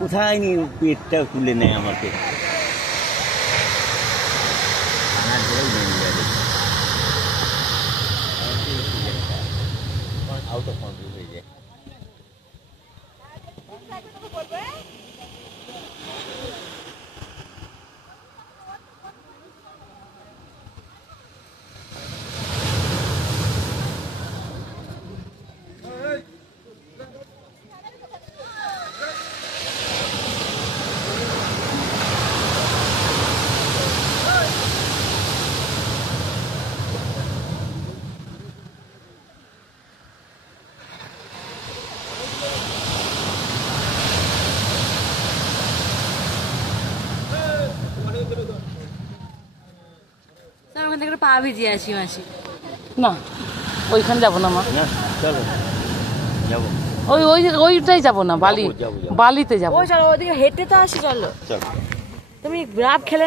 কোথায় নি পেটটা তুলে নেয় আমাকে। আউট অফ কন্ট্রোল হয়ে যায়। ওখান থেকে পা ভিজিয়ে আসি মাসি। না ওইখানে যাবো না মা, চলো যাবো, ওইটাই যাবো না, বালিতে যাবো। চলো ওইদিকে হেঁটে তো আসি, চলো। চলো তুমি গ্রাফ খেলে